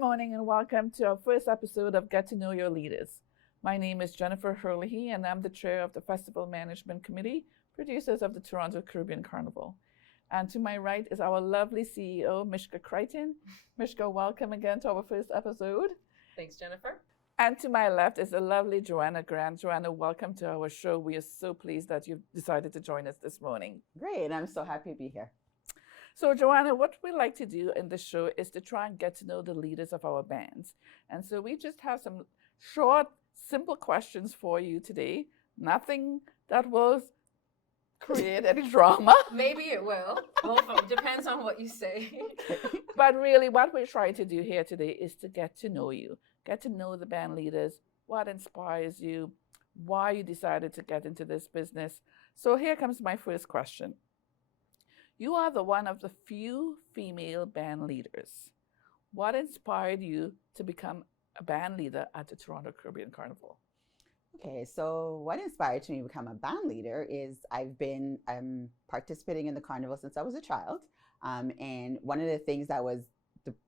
morning and welcome to our first episode of Get to Know Your Leaders. My name is Jennifer Hurley and I'm the chair of the Festival Management Committee, producers of the Toronto Caribbean Carnival. And to my right is our lovely CEO, Mishka Crichton. Mishka, welcome again to our first episode. Thanks, Jennifer. And to my left is the lovely Johanna Grant. Johanna, welcome to our show. We are so pleased that you've decided to join us this morning. Great, I'm so happy to be here. So, Johanna, what we like to do in this show is to try and get to know the leaders of our bands. And so we just have some short, simple questions for you today. Nothing that will create any drama. Maybe it will. Well, depends on what you say. But really, what we're trying to do here today is to get to know you, get to know the band leaders, what inspires you, why you decided to get into this business. So here comes my first question. You are the one of the few female band leaders. What inspired you to become a band leader at the Toronto Caribbean Carnival? Okay, so what inspired me to become a band leader is I've been participating in the carnival since I was a child. And one of the things that was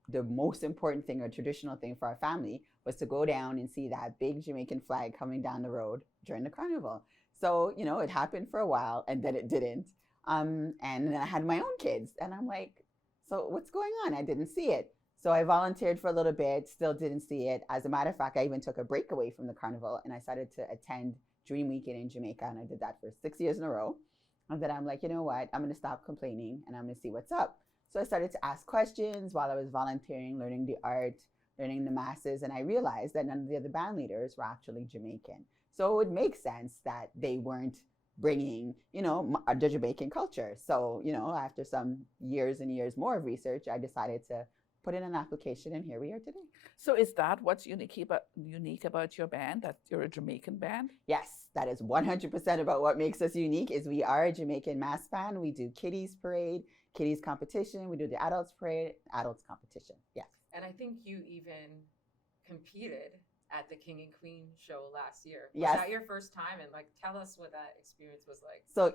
the most important thing or traditional thing for our family was to go down and see that big Jamaican flag coming down the road during the carnival. So, you know, it happened for a while and then it didn't. And then I had my own kids and I'm like, so what's going on? I didn't see it. So I volunteered for a little bit, still didn't see it. As a matter of fact, I even took a break away from the carnival and I started to attend Dream Weekend in Jamaica. And I did that for 6 years in a row. And then I'm like, you know what? I'm going to stop complaining and I'm going to see what's up. So I started to ask questions while I was volunteering, learning the art, learning the masses. And I realized that none of the other band leaders were actually Jamaican. So it would make sense that they weren't bringing, you know, the Jamaican culture. So, you know, after some years and years more of research, I decided to put in an application and here we are today. So is that what's unique about your band, that you're a Jamaican band? Yes, that is 100% about what makes us unique is we are a Jamaican mass band. We do kiddies parade, kiddies competition. We do the adults parade, adults competition. Yes. And I think you even competed at the King and Queen show last year. Yes. Was that your first time? And like, tell us what that experience was like. So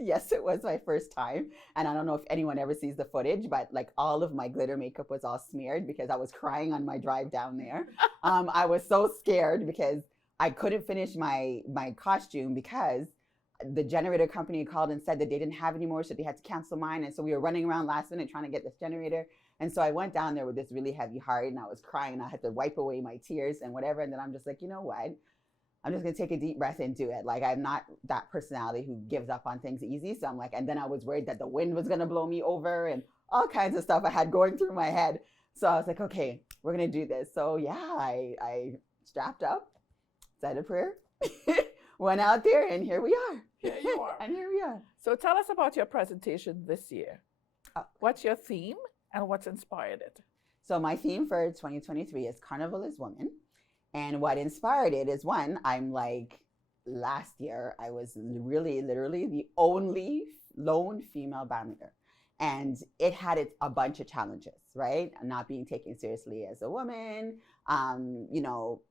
yes, it was my first time. And I don't know if anyone ever sees the footage, but like all of my glitter makeup was all smeared because I was crying on my drive down there. I was so scared because I couldn't finish my costume because the generator company called and said that they didn't have any more, so they had to cancel mine. And so we were running around last minute trying to get this generator. And so I went down there with this really heavy heart and I was crying and I had to wipe away my tears and whatever. And then I'm just like, you know what? I'm just going to take a deep breath and do it. Like, I'm not that personality who gives up on things easy. So I'm like, and then I was worried that the wind was going to blow me over and all kinds of stuff I had going through my head. So I was like, okay, we're going to do this. So yeah, I strapped up, said a prayer, went out there, and here we are. Here you are. And here we are. So tell us about your presentation this year. Oh. What's your theme and what's inspired it? So my theme for 2023 is Carnival is Woman. And what inspired it is, one, I'm like, last year, I was really literally the only lone female band leader. And it had a bunch of challenges, right? Not being taken seriously as a woman, you know,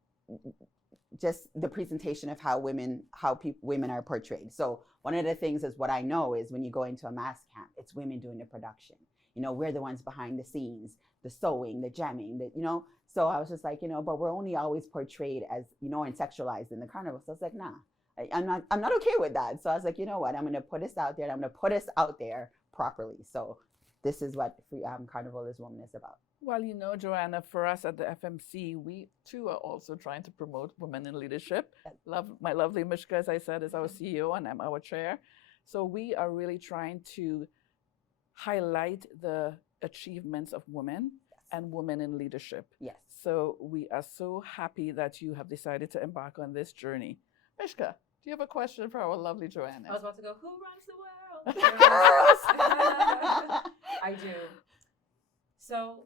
just the presentation of how women are portrayed. So one of the things is what I know is when you go into a mass camp, it's women doing the production. You know, we're the ones behind the scenes, the sewing, the jamming, you know. So I was just like, you know, but we're only always portrayed as, you know, and sexualized in the carnival. So I was like, nah, I'm not okay with that. So I was like, you know what, I'm going to put us out there and I'm going to put us out there properly. So this is what Carnival is Woman is about. Well, you know, Johanna, for us at the FMC, we too are also trying to promote women in leadership. My lovely Mishka, as I said, is our CEO and I'm our chair. So we are really trying to highlight the achievements of women and women in leadership. Yes. So we are so happy that you have decided to embark on this journey. Mishka, do you have a question for our lovely Johanna? I was about to go, who runs the world? I do. So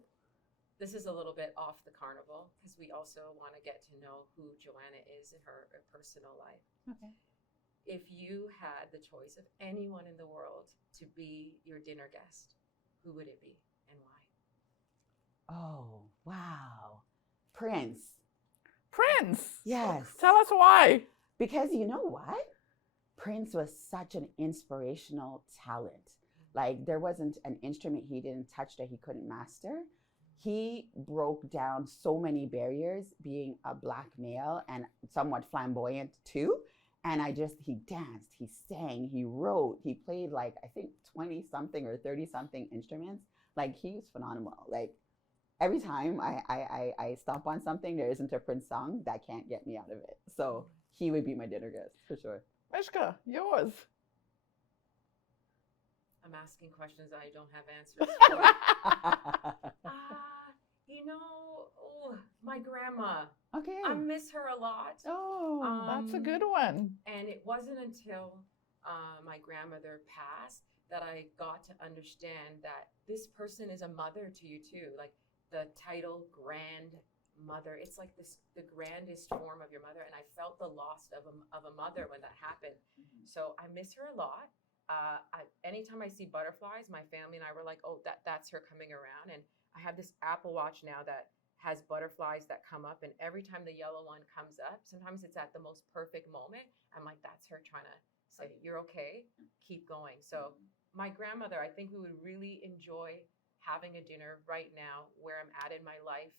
this is a little bit off the carnival because we also want to get to know who Johanna is in her personal life. Okay. If you had the choice of anyone in the world to be your dinner guest, who would it be and why? Oh, wow. Prince. Prince? Yes. Tell us why. Because you know what? Prince was such an inspirational talent. Like there wasn't an instrument he didn't touch that he couldn't master. he broke down so many barriers being a Black male and somewhat flamboyant too. And he danced, he sang, he wrote, he played like, I think 20 something or 30 something instruments. Like, he was phenomenal. Like, every time I stomp on something, there isn't a Prince song that can't get me out of it. So he would be my dinner guest for sure. Mishka, yours. I'm asking questions I don't have answers for. My grandma. Okay. I miss her a lot. Oh, that's a good one. And it wasn't until my grandmother passed that I got to understand that this person is a mother to you too. Like, the title grandmother, it's like the grandest form of your mother. And I felt the loss of a mother when that happened. Mm-hmm. So I miss her a lot. Anytime I see butterflies, my family and I were like, oh, that's her coming around. And I have this Apple Watch now that has butterflies that come up. And every time the yellow one comes up, sometimes it's at the most perfect moment. I'm like, that's her trying to say, you're okay, keep going. So my grandmother, I think we would really enjoy having a dinner right now where I'm at in my life,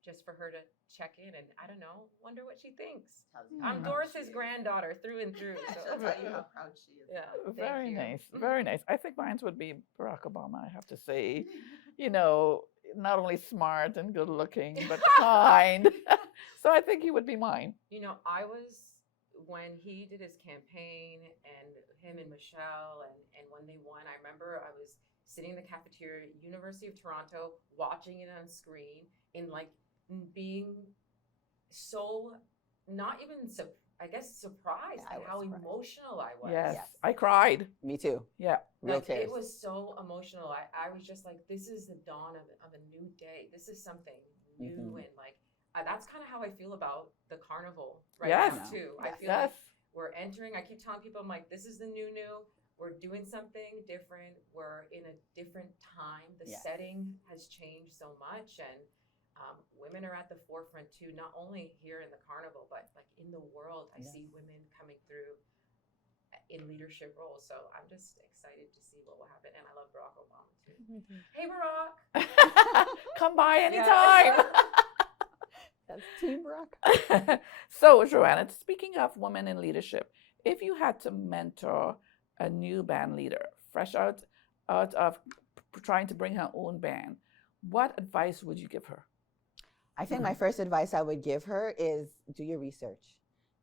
just for her to check in and, I don't know, wonder what she thinks. I'm Doris's granddaughter through and through. So She'll tell you how proud she is. Yeah, Very you. nice. Very nice. I think mine would be Barack Obama, I have to say. You know, not only smart and good looking, but kind. So I think he would be mine. You know, when he did his campaign, and him and Michelle, and when they won, I remember I was sitting in the cafeteria, University of Toronto, watching it on screen, and like being so not even surprised at how emotional I was. Yes, I cried. Me too. Yeah. Real like, tears. it was so emotional. I was just like, this is the dawn of a new day. This is something new. And like, that's kind of how I feel about the carnival right now too. Yes. I feel like we're entering, I keep telling people, I'm like, this is the new. We're doing something different. We're in a different time. The setting has changed so much, and women are at the forefront too, not only here in the carnival, but like in the world. I see women coming through in leadership roles. So I'm just excited to see what will happen. And I love Barack Obama too. Hey, Barack. Come by anytime. That's Team Barack. So, Johanna, speaking of women in leadership, if you had to mentor a new band leader, fresh out of trying to bring her own band, what advice would you give her? I think my first advice I would give her is do your research.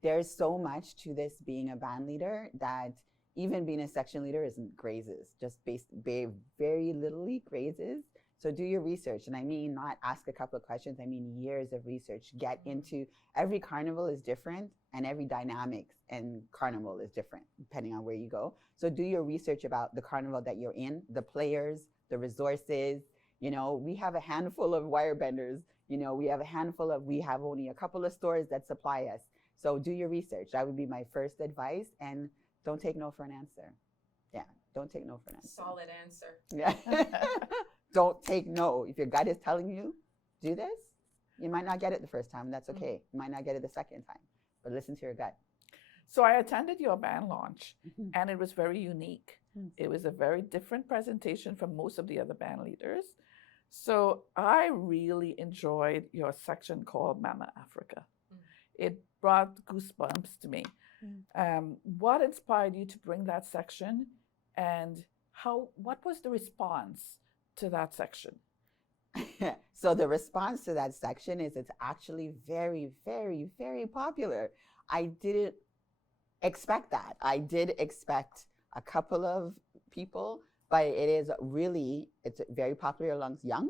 There's so much to this being a band leader that even being a section leader isn't grazes, just very littly grazes. So do your research. And I mean, not ask a couple of questions, I mean years of research. Get into, every carnival is different, and every dynamics in carnival is different depending on where you go. So do your research about the carnival that you're in, the players, the resources. You know, we have a handful of wire benders. You know, we have only a couple of stores that supply us. So do your research. That would be my first advice. And don't take no for an answer. Yeah, don't take no for an answer. Solid answer. Yeah. Don't take no. If your gut is telling you, do this, you might not get it the first time. That's okay. You might not get it the second time. But listen to your gut. So I attended your band launch, and it was very unique. It was a very different presentation from most of the other band leaders. So I really enjoyed your section called Mama Africa. It brought goosebumps to me. What inspired you to bring that section, and what was the response to that section? So the response to that section is it's actually very, very, very popular. I didn't expect that. I did expect a couple of people, but it's very popular amongst young,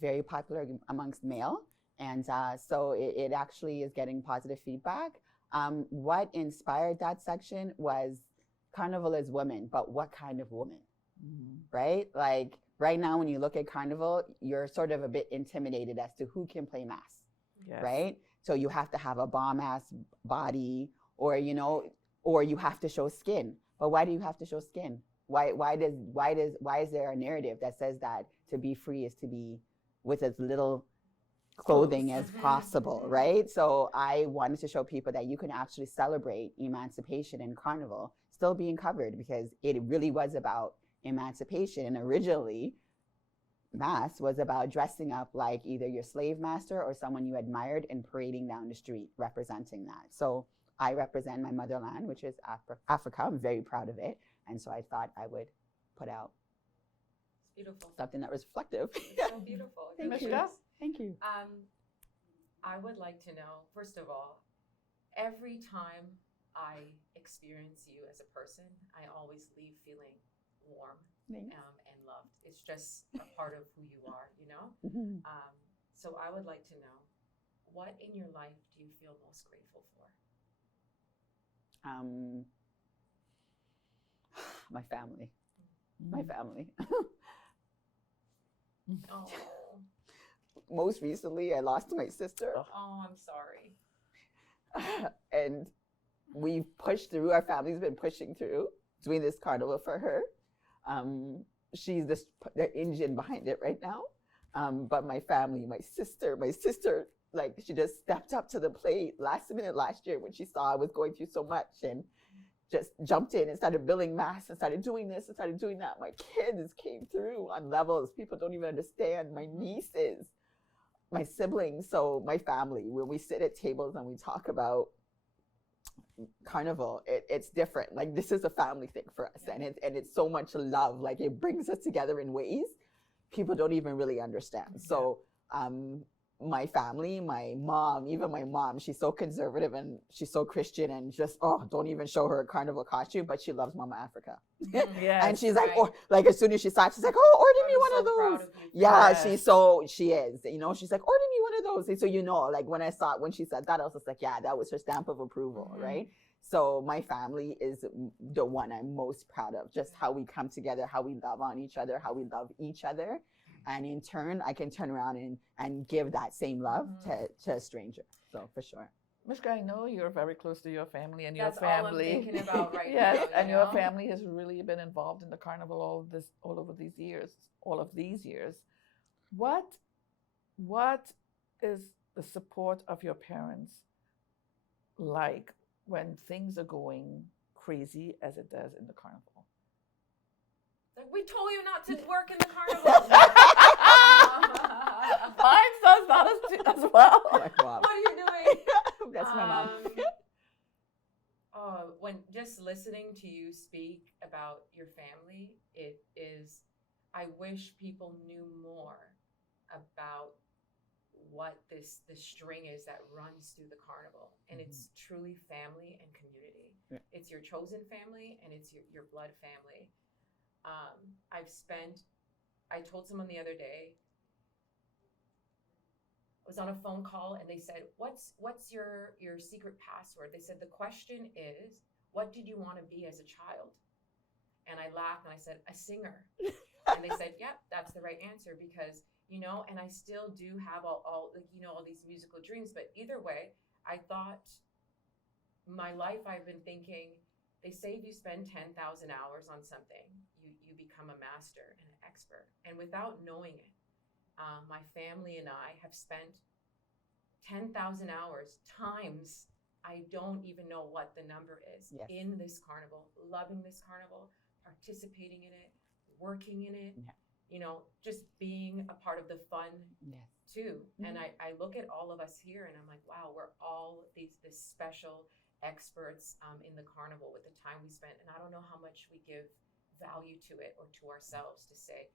very popular amongst male. And so it actually is getting positive feedback. What inspired that section was carnival is women, but what kind of woman, right? Like right now, when you look at carnival, you're sort of a bit intimidated as to who can play mass, right? So you have to have a bomb ass body, or you have to show skin. But why do you have to show skin? Why is there a narrative that says that to be free is to be with as little clothing as possible, right? So I wanted to show people that you can actually celebrate emancipation in carnival, still being covered, because it really was about emancipation. And originally, mass was about dressing up like either your slave master or someone you admired and parading down the street representing that. So I represent my motherland, which is Africa. I'm very proud of it. And so I thought I would put out Beautiful. something that was reflective. It's so beautiful. Thank you. Mishka? Thank you. I would like to know, first of all, every time I experience you as a person, I always leave feeling warm Thanks. and loved. It's just a part of who you are, you know? Mhm. So I would like to know, what in your life do you feel most grateful for? My family. My family. Oh, Most recently, I lost my sister. oh, I'm sorry. And we've pushed through. Our family's been pushing through, doing this carnival for her. She's the engine behind it right now. But my family, my sister, like she just stepped up to the plate last minute last year when she saw I was going through so much and just jumped in and started building mass and started doing this and started doing that. My kids came through on levels people don't even understand. My nieces, my siblings, so my family, when we sit at tables and we talk about carnival, it's different. Like this is a family thing for us, Yeah. and it's so much love. Like it brings us together in ways people don't even really understand. So my family, my mom, even my mom, she's so conservative and she's so Christian and just don't even show her a carnival costume, but she loves Mama Africa. Yes, And she's like, right. like as soon as she saw it, she's like, oh, order me I'm one so of proud those. of you for Yeah, that. she is, you know, she's like, order me one of those. And so, you know, like when she said that, I was just like, yeah, that was her stamp of approval, Mhm. right? So my family is the one I'm most proud of, just how we come together, how we love on each other, how we love each other. And in turn, I can turn around and give that same love to a stranger. So for sure. Mishka, I know you're very close to your family and That's your all I'm family. thinking about right Yes, now. and you your know? family has really been involved in the carnival all of these years. What is the support of your parents like when things are going crazy as it does in the carnival? Like, we told you not to work in the carnival. Mine does that as well. My mom. What are you doing? That's my mom. When just listening to you speak about your family, I wish people knew more about what the string is that runs through the carnival. And it's truly family and community. Yeah. It's your chosen family and it's your blood family. I told someone the other day, I was on a phone call and they said, what's your secret password? They said, the question is, what did you want to be as a child? And I laughed and I said, a singer. And they said, yep, that's the right answer because, you know, and I still do have all these musical dreams. But either way, I thought my life, I've been thinking, they say if you spend 10,000 hours on something, you become a master and an expert. And without knowing it, my family and I have spent 10,000 hours times, I don't even know what the number is, in this carnival, loving this carnival, participating in it, working in it, you know, just being a part of the fun too. And I look at all of us here and I'm like, wow, we're all this special experts in the carnival with the time we spent. And I don't know how much we give value to it or to ourselves to say,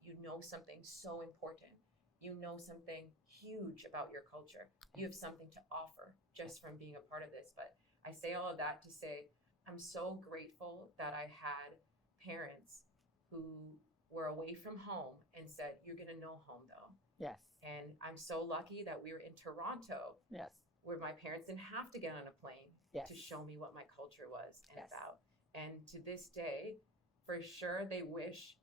you know something so important. You know something huge about your culture. You have something to offer just from being a part of this. But I say all of that to say, I'm so grateful that I had parents who were away from home and said, you're going to know home though. Yes. And I'm so lucky that we were in Toronto. Yes. Where my parents didn't have to get on a plane Yes. to show me what my culture was and Yes. about. And to this day, for sure, they wish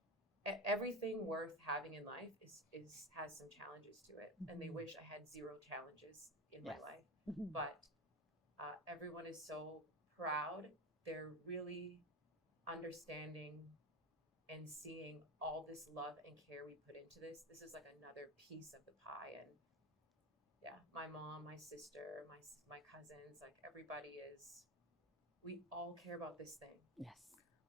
everything worth having in life has some challenges to it, and they wish I had zero challenges in my life. But everyone is so proud. They're really understanding and seeing all this love and care we put into this. This is like another piece of the pie. And yeah, my mom, my sister, my cousins, like everybody we all care about this thing. Yes.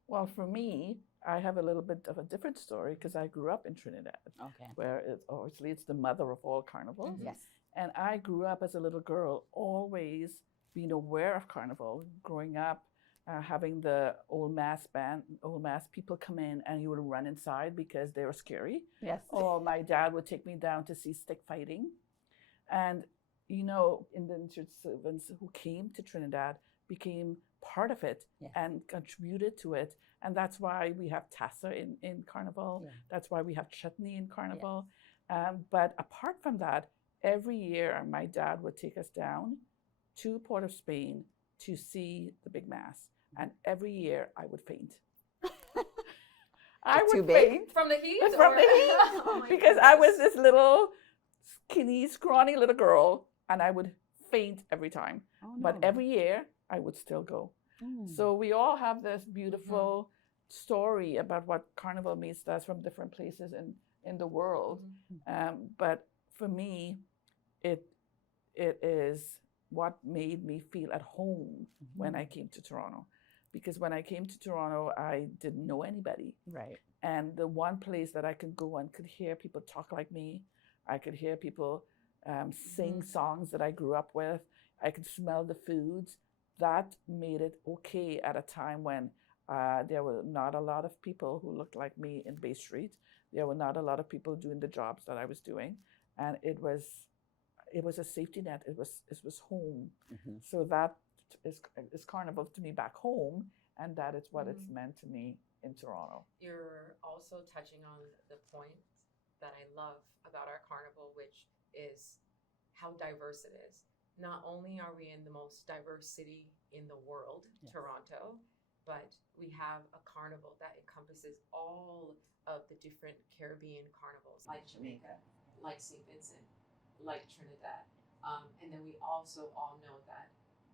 Well, for me, I have a little bit of a different story because I grew up in Trinidad, Okay. where obviously it's the mother of all carnivals. Mhm. Yes. And I grew up as a little girl, always being aware of carnival, growing up, having the old mass band, old mass people come in and you would run inside because they were scary. Yes. Or my dad would take me down to see stick fighting. And, indentured servants who came to Trinidad became part of it Yes. and contributed to it. And that's why we have tassa in Carnival. Yeah. That's why we have chutney in Carnival. But apart from that, every year my dad would take us down to Port of Spain to see the big mass. And every year I would faint. I Too would big? faint From the heat? from or- the heat Oh my because I was goodness. this little skinny, scrawny little girl, and I would faint every time. Oh, But no. every year I would still go. Mm. So we all have this beautiful story about what Carnival means to us from different places in the world. Mhm. But for me, it is what made me feel at home when I came to Toronto. Because when I came to Toronto, I didn't know anybody. Right. And the one place that I could go and could hear people talk like me, I could hear people sing songs that I grew up with, I could smell the foods. That made it okay at a time when there were not a lot of people who looked like me in Bay Street. There were not a lot of people doing the jobs that I was doing, and it was a safety net. It was home. Mhm. So that is Carnival to me back home, and that is what it's meant to me in Toronto. You're also touching on the point that I love about our carnival, which is how diverse it is. Not only are we in the most diverse city in the world, Yes. Toronto, but we have a carnival that encompasses all of the different Caribbean carnivals, like Jamaica, like St. Vincent, like Trinidad. And then we also all know that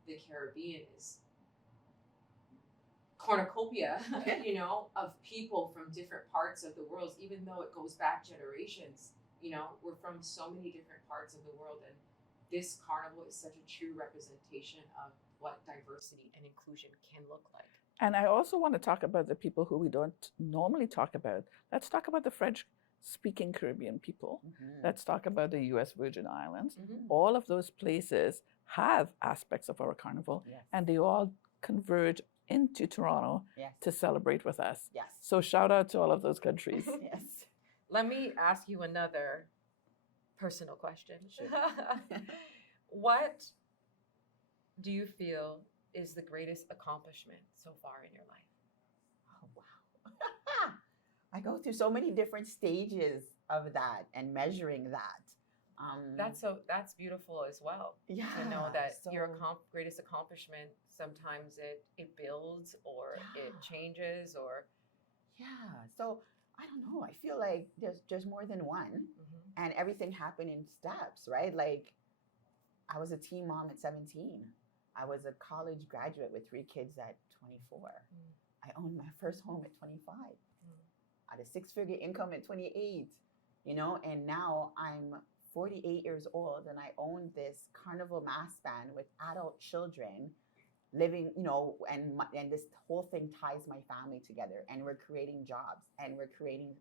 the Caribbean is cornucopia, of people from different parts of the world, even though it goes back generations. We're from so many different parts of the world, and this carnival is such a true representation of what diversity and inclusion can look like. And I also want to talk about the people who we don't normally talk about. Let's talk about the French-speaking Caribbean people. Mhm. Let's talk about the U.S. Virgin Islands. Mhm. All of those places have aspects of our carnival, Yes. and they all converge into Toronto Yes. to celebrate with us. Yes. So shout out to all of those countries. Yes. Let me ask you another personal question. Sure. What do you feel is the greatest accomplishment so far in your life? Oh, wow. I go through so many different stages of that and measuring that. That's beautiful as well. Yeah. To know that your so- greatest accomplishment, sometimes it builds or it Yeah. changes or Yeah. So I don't know. I feel like there's more than one, and everything happened in steps, right? Like I was a teen mom at 17. I was a college graduate with 3 kids at 24. I owned my first home at 25. I had a 6-figure income at 28, and now I'm 48 years old and I own this carnival mass band with adult children living, and this whole thing ties my family together, and we're creating jobs and we're creating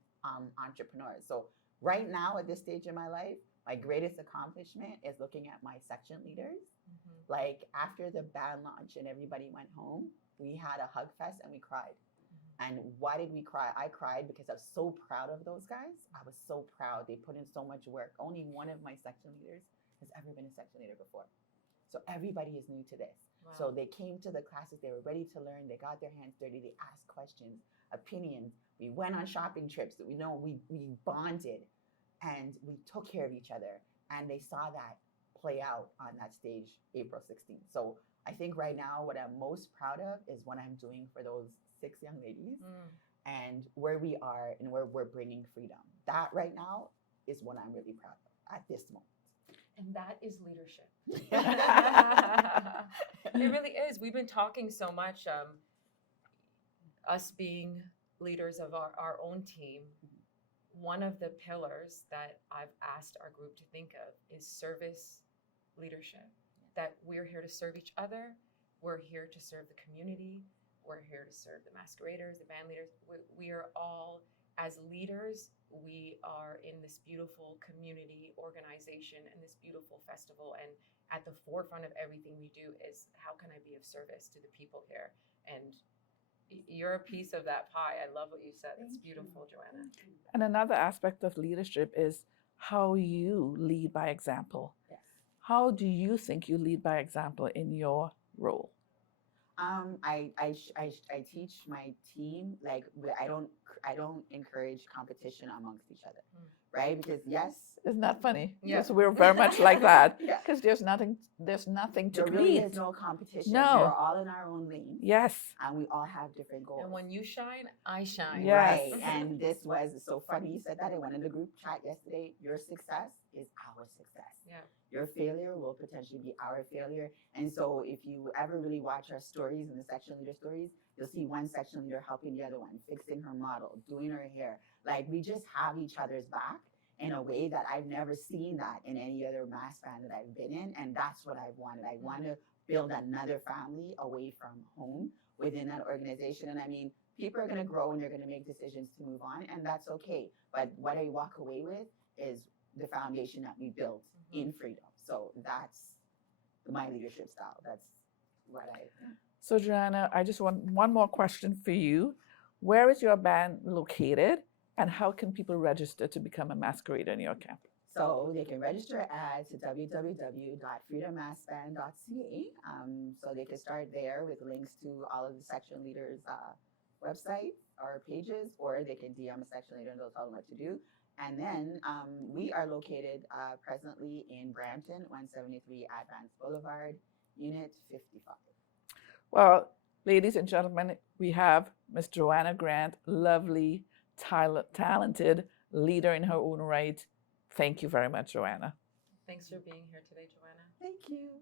entrepreneurs. So right now at this stage in my life, my greatest accomplishment is looking at my section leaders. Like after the band launch and everybody went home, we had a hug fest and we cried. And why did we cry? I cried because I was so proud of those guys. I was so proud. They put in so much work. Only one of my section leaders has ever been a section leader before. So everybody is new to this. Wow. So they came to the classes, they were ready to learn, they got their hands dirty, they asked questions, opinions. We went on shopping trips. We bonded and we took care of each other. And they saw that play out on that stage April 16th. So I think right now what I'm most proud of is what I'm doing for those 6 young ladies and where we are and where we're bringing freedom. That right now is what I'm really proud of at this moment. And that is leadership. It really is. We've been talking so much, us being leaders of our own team. One of the pillars that I've asked our group to think of is service leadership. That we're here to serve each other. We're here to serve the community. We're here to serve the masqueraders, the band leaders. We are all, as leaders, we are in this beautiful community organization and this beautiful festival. And at the forefront of everything we do is, how can I be of service to the people here? And you're a piece of that pie. I love what you said. It's beautiful, Johanna. And another aspect of leadership is how you lead by example. Yes. How do you think you lead by example in your role? I teach my team, like, I don't encourage competition amongst each other, right? Because yes, Isn't that funny? Yeah. Yes, we're very much like that. Yeah. Because there's nothing to there compete. really is no competition. No. We're all in our own lane, Yes. and we all have different goals. And when you shine, I shine. Yes. Right. And this was so funny you said that. I went in the group chat yesterday. Your success is our success. Yeah. Your failure will potentially be our failure. And so if you ever really watch our stories and the section leader stories, you'll see one section leader helping the other one, fixing her model, doing her hair. Like, we just have each other's back in a way that I've never seen that in any other mass band that I've been in. And that's what I've wanted. I want to build another family away from home within that organization. And I mean, people are going to grow and they're going to make decisions to move on, and that's okay. But what I walk away with is the foundation that we built in freedom. So that's my leadership style. That's what I. So, Johanna, I just want one more question for you. Where is your band located, and how can people register to become a masquerader in your camp? So they can register at www.freedommassband.ca. So they can start there with links to all of the section leaders' websites or pages, or they can DM a section leader and they'll tell them what to do. And then we are located presently in Brampton, 173 Advance Boulevard, Unit 55. Well, ladies and gentlemen, we have Miss Johanna Grant, lovely, talented leader in her own right. Thank you very much, Johanna. Thanks for being here today, Johanna. Thank you.